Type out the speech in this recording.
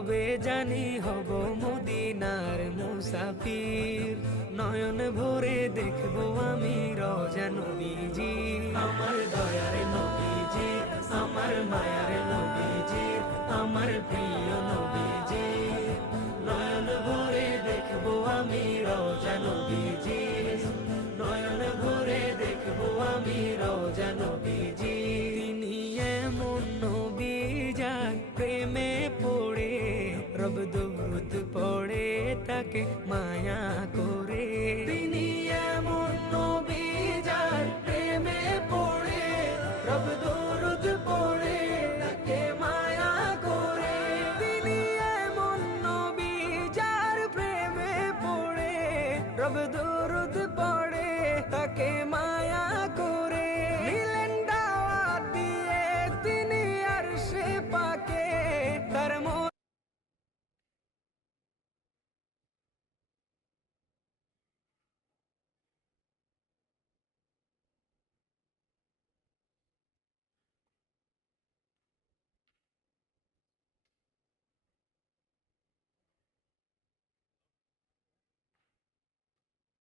কবে জানি হব মদিনার মুসাফির, নয়ন ভরে দেখবো আমি রওজা নবীজি। আমার দয়ার নবীজি, আমার মায়ার নবীজি, আমার প্রিয় নবীজি, নয়ন ভরে দেখবো আমি রওজা নবীজি, নয়ন ভরে দেখবো আমি রওজা নবীজি। তিনি এমন নবী যার প্রেমে পড়ে রব দরুদ পড়ে তাকে মায়া করে। তিনি এমন নবী